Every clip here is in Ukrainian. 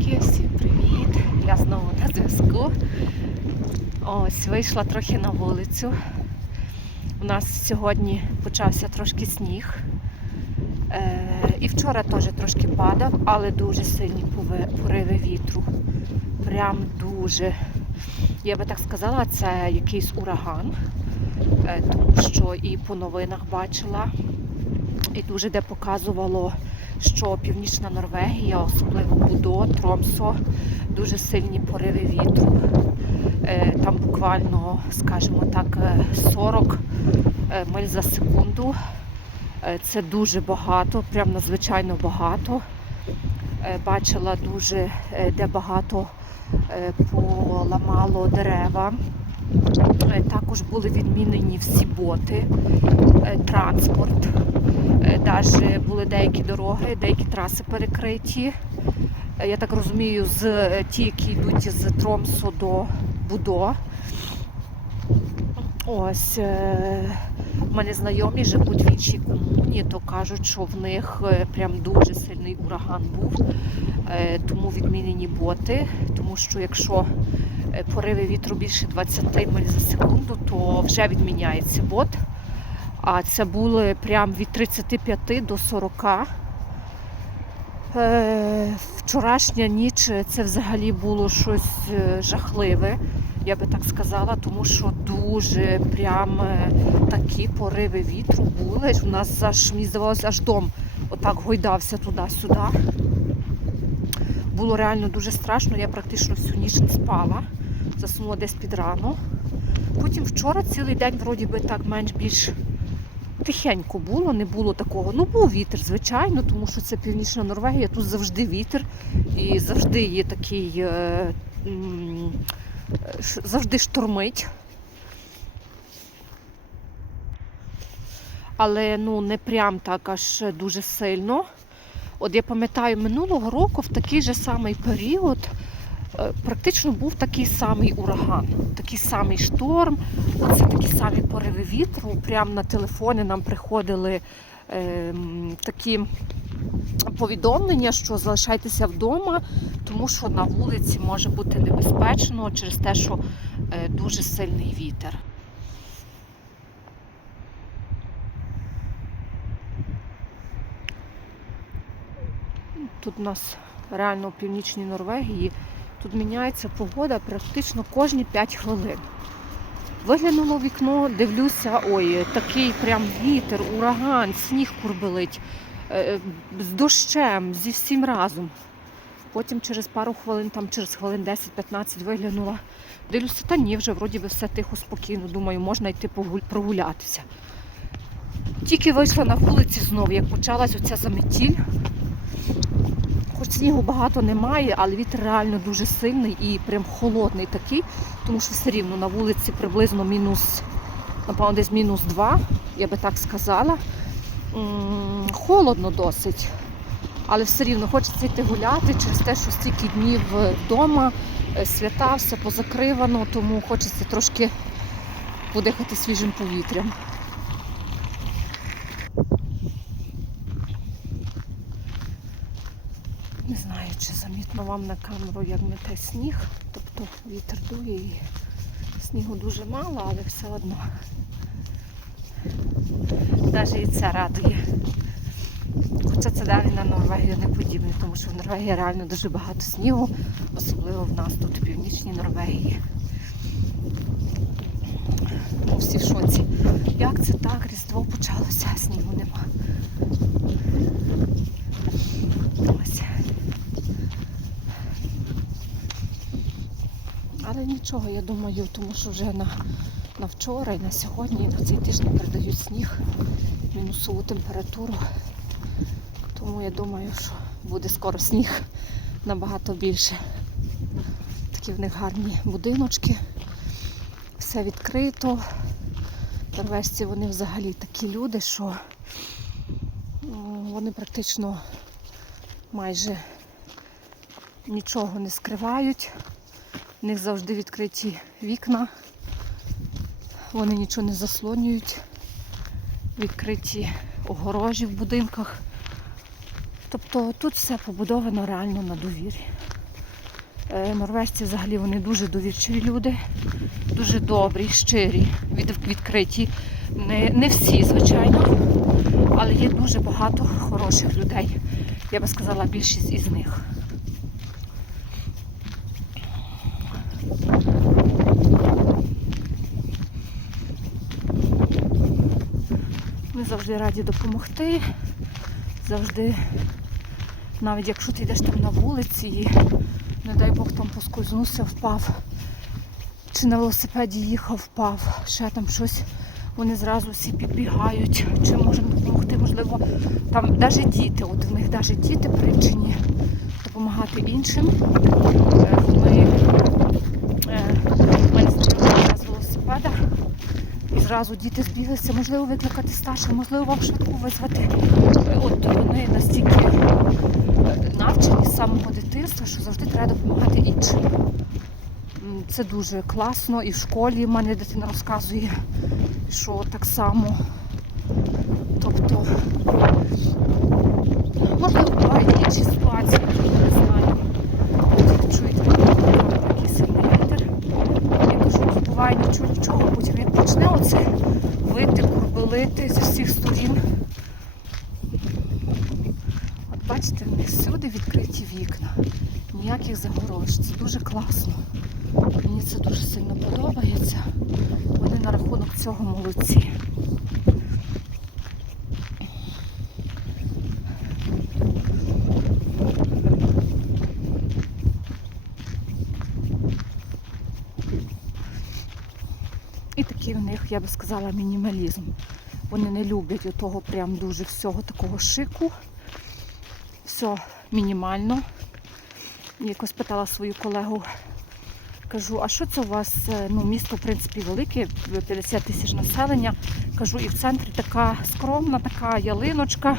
Дівчатки, всім привіт! Я знову на зв'язку. Ось, вийшла трохи на вулицю. У нас сьогодні почався трошки сніг. Е, і вчора теж трошки падав, але дуже сильні пориви вітру. Прям дуже. Я би так сказала, це якийсь ураган, Е, тому що і по новинах бачила, і дуже де показувало що північна Норвегія, особливо Будо, Тромсо, дуже сильні пориви вітру. Е, Там буквально, скажімо так, е, 40 е, миль за секунду. Е, Це дуже багато, прям надзвичайно багато. Е, Бачила дуже, е, де багато е, поламало дерева. Е, Також були відмінені всі боти, е, транспорт. Навіть були деякі дороги, деякі траси перекриті. Е, Я так розумію, з е, ті, які йдуть з Тромсу до Будо. Ось е, в мене знайомі живуть в іншій комуні, то кажуть, що в них е, прям дуже сильний ураган був, е, тому відмінені боти. Тому що якщо е, пориви вітру більше 20 миль за секунду, то вже відміняється бот. А це були прям від 35 до 40. Е, Вчорашня ніч це взагалі було щось е, жахливе, я би так сказала, тому що дуже прям е, такі пориви вітру були. У нас аж мені здавалося, аж дом отак гойдався туди-сюди. Було реально дуже страшно, я практично всю ніч не спала, заснула десь під рано. Потім вчора цілий день, вроді би, так менш-більш тихенько було, не було такого. Ну, був вітер, звичайно, тому що це північна Норвегія, тут завжди вітер і завжди є такий, е, завжди штормить. Але ну не прям так аж дуже сильно. От я пам'ятаю, минулого року в такий же самий період е, практично був такий самий ураган, такий самий шторм, оце такі самі пориви вітру. Прямо на телефони нам приходили ем, такі повідомлення, що залишайтеся вдома, тому що на вулиці може бути небезпечно через те, що е, дуже сильний вітер. Тут у нас реально у північній Норвегії тут міняється погода практично кожні 5 хвилин. Виглянуло вікно, дивлюся, ой, такий прям вітер, ураган, сніг курбелить, е, з дощем, зі всім разом. Потім через пару хвилин, там через хвилин 10-15 виглянула. Дивлюся, та ні, вже вроді би все тихо, спокійно. Думаю, можна йти прогулятися. Тільки вийшла на вулиці знову, як почалась оця заметіль. Хоч снігу багато немає, але вітер реально дуже сильний і прям холодний такий, тому що все рівно на вулиці приблизно мінус, напевно, десь мінус 2, я би так сказала. Холодно досить, але все рівно хочеться йти гуляти через те, що стільки днів вдома, е, свята, все позакривано, тому хочеться трошки подихати свіжим повітрям. Не замітно вам на камеру, як мете сніг. Тобто вітер дує і снігу дуже мало, але все одно. Навіть і це радує. Хоча це далі на Норвегію не подібне, тому що в Норвегії реально дуже багато снігу, особливо в нас тут, в північній Норвегії. Ну, всі в шоці. Як це так? Різдво почалося, снігу нема. Ось. Але нічого, я думаю, тому що вже на, на вчора і на сьогодні, і на цей тиждень передають сніг, мінусову температуру. Тому я думаю, що буде скоро сніг набагато більше. Такі в них гарні будиночки, все відкрито. Норвежці вони взагалі такі люди, що ну, вони практично майже нічого не скривають. У них завжди відкриті вікна. Вони нічого не заслонюють. Відкриті огорожі в будинках. Тобто тут все побудовано реально на довірі. Е, Норвежці взагалі вони дуже довірчиві люди, дуже добрі, щирі, від, відкриті. Не, не всі, звичайно, але є дуже багато хороших людей. Я би сказала, більшість із них. Ми завжди раді допомогти. Завжди, навіть якщо ти йдеш там на вулиці і, не дай Бог, там поскользнувся, впав, чи на велосипеді їхав, впав, ще там щось, вони зразу всі підбігають, чи можемо допомогти, можливо, там навіть діти, от в них навіть діти привчені допомагати іншим. Е, Вони е, в мене знайомий з велосипеда. І зразу діти збіглися, можливо, викликати старших, можливо, вам швидку визвати. От вони настільки е, навчені з самого дитинства, що завжди треба допомагати іншим. Це дуже класно. І в школі в мене дитина розказує, що так само. Тобто, можливо, бувають інші ситуації, я не знаю. Чуєте, такий сильний вітер. Я буває нічого, потім як почне оце вити, курбелити зі всіх сторін. От бачите, в всюди відкриті вікна. Ніяких загорож. Це дуже класно. Мені це дуже сильно подобається. Вони на рахунок цього молодці. І такий в них, я би сказала, мінімалізм. Вони не люблять отого прям дуже всього такого шику. Все мінімально. Якось питала свою колегу, кажу, а що це у вас? е, Ну, місто, в принципі, велике, 50 тисяч населення. Кажу, і в центрі така скромна, така ялиночка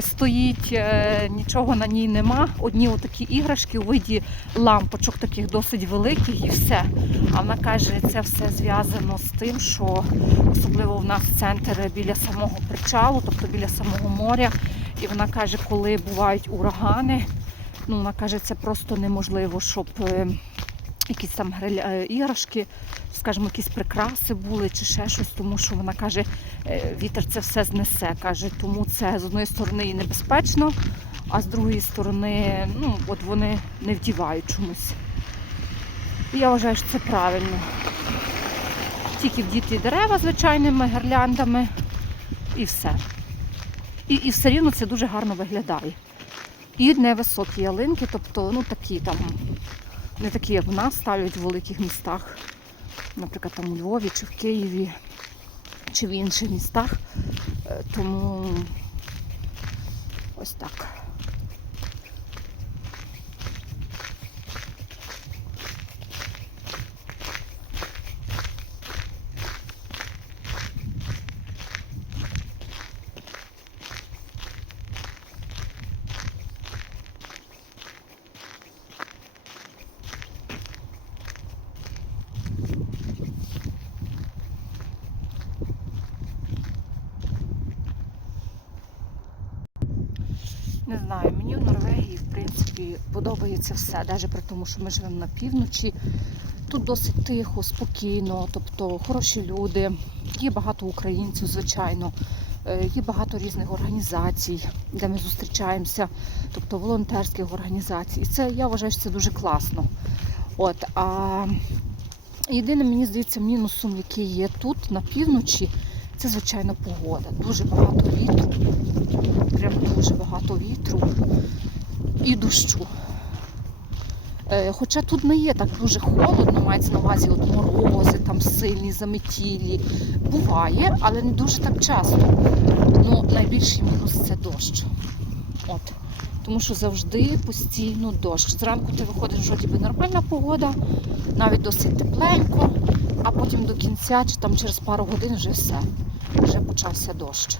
стоїть, е, нічого на ній нема. Одні отакі іграшки у виді лампочок таких досить великих і все. А вона каже, це все зв'язано з тим, що особливо в нас центр біля самого причалу, тобто біля самого моря. І вона каже, коли бувають урагани, ну вона каже, це просто неможливо, щоб е, якісь там е, іграшки, скажімо, якісь прикраси були чи ще щось, тому що вона каже, е, вітер це все знесе. Каже, тому це з одної сторони і небезпечно, а з другої сторони, ну, от вони не вдівають чомусь. Я вважаю, що це правильно. Тільки вдіти дерева звичайними гірляндами і все. І, і все рівно це дуже гарно виглядає. І невисокі ялинки, тобто ну такі там, не такі, як в нас ставлять в великих містах, наприклад, там у Львові чи в Києві, чи в інших містах. Е, Тому ось так. Не знаю, мені в Норвегії, в принципі, подобається все, навіть при тому, що ми живемо на півночі. Тут досить тихо, спокійно, тобто хороші люди, є багато українців, звичайно, е, є багато різних організацій, де ми зустрічаємося, тобто волонтерських організацій. І це я вважаю, що це дуже класно. От, а єдине, мені здається, мінусом, який є тут, на півночі, це звичайно погода. Дуже багато вітру, прям дуже багато вітру і дощу. Е, Хоча тут не є так дуже холодно, мається на увазі от морози, там сильні заметілі. Буває, але не дуже так часто. Ну, найбільший мінус це дощ. От. Тому що завжди постійно дощ. Зранку ти виходиш, вроді би нормальна погода, навіть досить тепленько, а потім до кінця чи там через пару годин вже все. Вже почався дощ.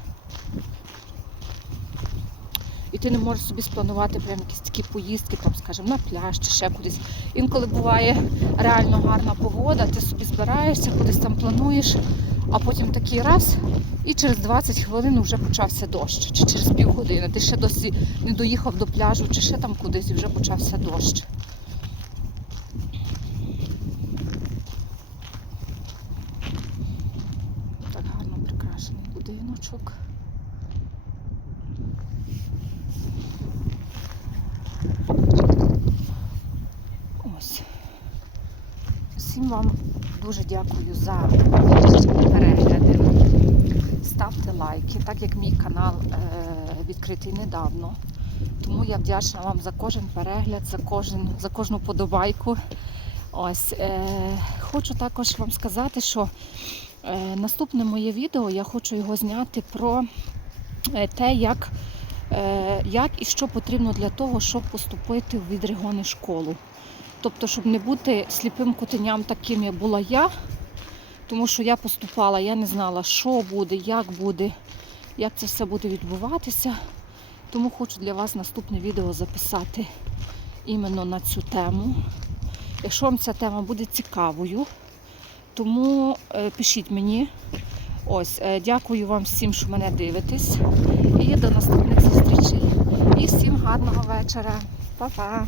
І ти не можеш собі спланувати прям якісь такі поїздки, там, скажімо, на пляж чи ще кудись. Інколи буває реально гарна погода, ти собі збираєшся, кудись там плануєш, а потім такий раз, і через 20 хвилин вже почався дощ, чи через півгодини. Ти ще досі не доїхав до пляжу, чи ще там кудись, і вже почався дощ. Будиночок. Ось. Всім вам дуже дякую за перегляди. Ставте лайки, так як мій канал е, відкритий недавно. Тому я вдячна вам за кожен перегляд, за, кожен, за кожну подобайку. Ось, е, хочу також вам сказати, що наступне моє відео я хочу його зняти про е, те, як, е, як і що потрібно для того, щоб поступити в відрегони школу. Тобто, щоб не бути сліпим котеням, таким як була я, тому що я поступала, я не знала, що буде, як буде, як це все буде відбуватися. Тому хочу для вас наступне відео записати іменно на цю тему. Якщо вам ця тема буде цікавою, тому е, пишіть мені. Ось, е, дякую вам всім, що мене дивитесь. І до наступних зустрічей. І всім гарного вечора. Па-па!